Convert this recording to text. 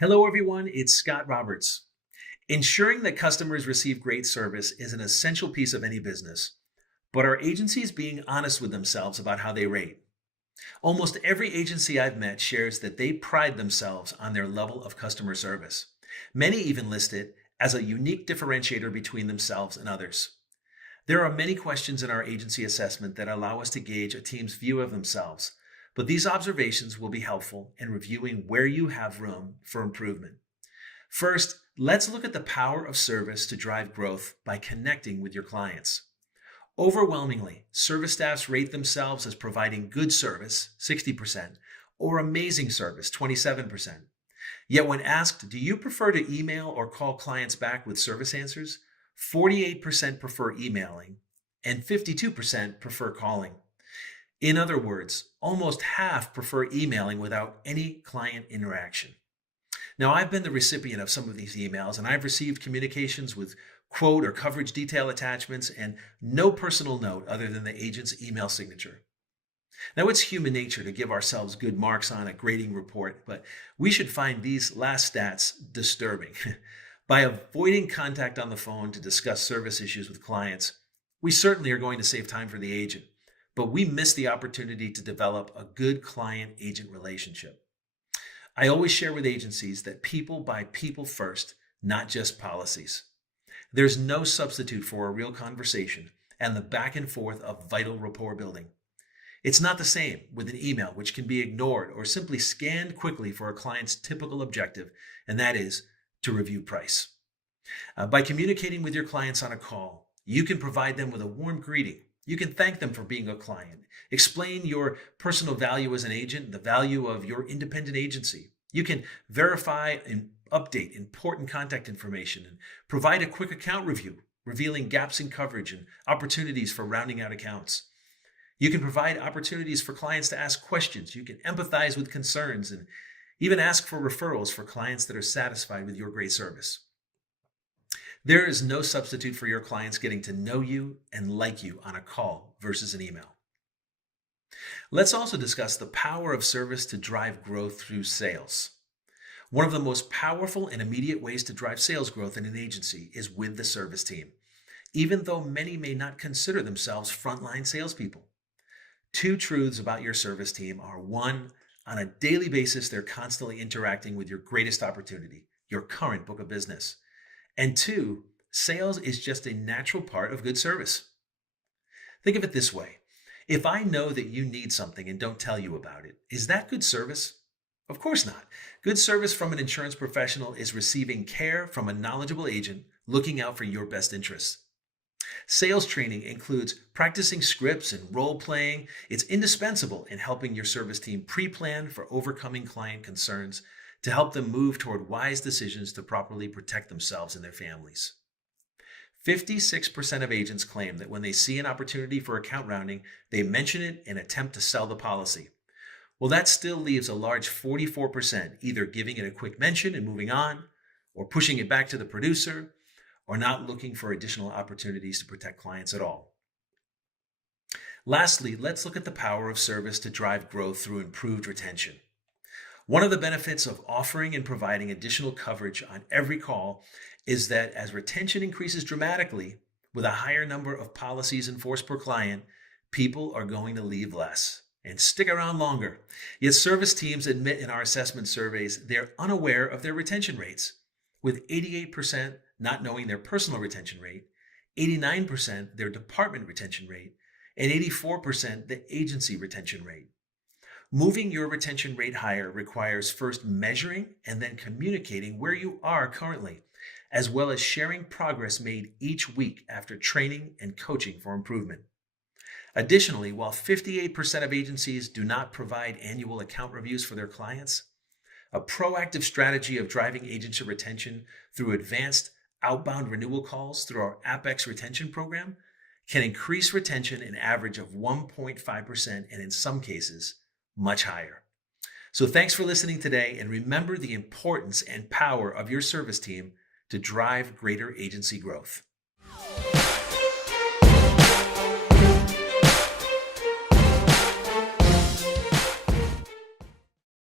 Hello, everyone. It's Scott Roberts. Ensuring that customers receive great service is an essential piece of any business, but are agencies being honest with themselves about how they rate? Almost every agency I've met shares that they pride themselves on their level of customer service. Many even list it as a unique differentiator between themselves and others. There are many questions in our agency assessment that allow us to gauge a team's view of themselves, but these observations will be helpful in reviewing where you have room for improvement. First, let's look at the power of service to drive growth by connecting with your clients. Overwhelmingly, service staffs rate themselves as providing good service, 60%, or amazing service, 27%. Yet when asked, do you prefer to email or call clients back with service answers? 48% prefer emailing and 52% prefer calling. In other words, almost half prefer emailing without any client interaction. Now, I've been the recipient of some of these emails, and I've received communications with quote or coverage detail attachments and no personal note other than the agent's email signature. Now, it's human nature to give ourselves good marks on a grading report, but we should find these last stats disturbing. By avoiding contact on the phone to discuss service issues with clients, we certainly are going to save time for the agent, but we miss the opportunity to develop a good client-agent relationship. I always share with agencies that people buy people first, not just policies. There's no substitute for a real conversation and the back and forth of vital rapport building. It's not the same with an email, which can be ignored or simply scanned quickly for a client's typical objective, and that is to review price. By communicating with your clients on a call, you can provide them with a warm greeting. You can thank them for being a client, explain your personal value as an agent, the value of your independent agency. You can verify and update important contact information and provide a quick account review, revealing gaps in coverage and opportunities for rounding out accounts. You can provide opportunities for clients to ask questions. You can empathize with concerns and even ask for referrals for clients that are satisfied with your great service. There is no substitute for your clients getting to know you and like you on a call versus an email. Let's also discuss the power of service to drive growth through sales. One of the most powerful and immediate ways to drive sales growth in an agency is with the service team, even though many may not consider themselves frontline salespeople. Two truths about your service team are: one, on a daily basis, they're constantly interacting with your greatest opportunity, your current book of business. And two, sales is just a natural part of good service. Think of it this way. If I know that you need something and don't tell you about it, is that good service? Of course not. Good service from an insurance professional is receiving care from a knowledgeable agent looking out for your best interests. Sales training includes practicing scripts and role playing. It's indispensable in helping your service team pre-plan for overcoming client concerns to help them move toward wise decisions to properly protect themselves and their families. 56% of agents claim that when they see an opportunity for account rounding, they mention it and attempt to sell the policy. Well, that still leaves a large 44% either giving it a quick mention and moving on, or pushing it back to the producer, or not looking for additional opportunities to protect clients at all. Lastly, let's look at the power of service to drive growth through improved retention. One of the benefits of offering and providing additional coverage on every call is that as retention increases dramatically, with a higher number of policies in force per client, people are going to leave less and stick around longer. Yet service teams admit in our assessment surveys they're unaware of their retention rates, with 88% not knowing their personal retention rate, 89% their department retention rate, and 84% the agency retention rate. Moving your retention rate higher requires first measuring and then communicating where you are currently, as well as sharing progress made each week after training and coaching for improvement. Additionally, while 58% of agencies do not provide annual account reviews for their clients, a proactive strategy of driving agency retention through advanced outbound renewal calls through our Apex retention program can increase retention an average of 1.5% and in some cases, much higher. So thanks for listening today, and remember the importance and power of your service team to drive greater agency growth.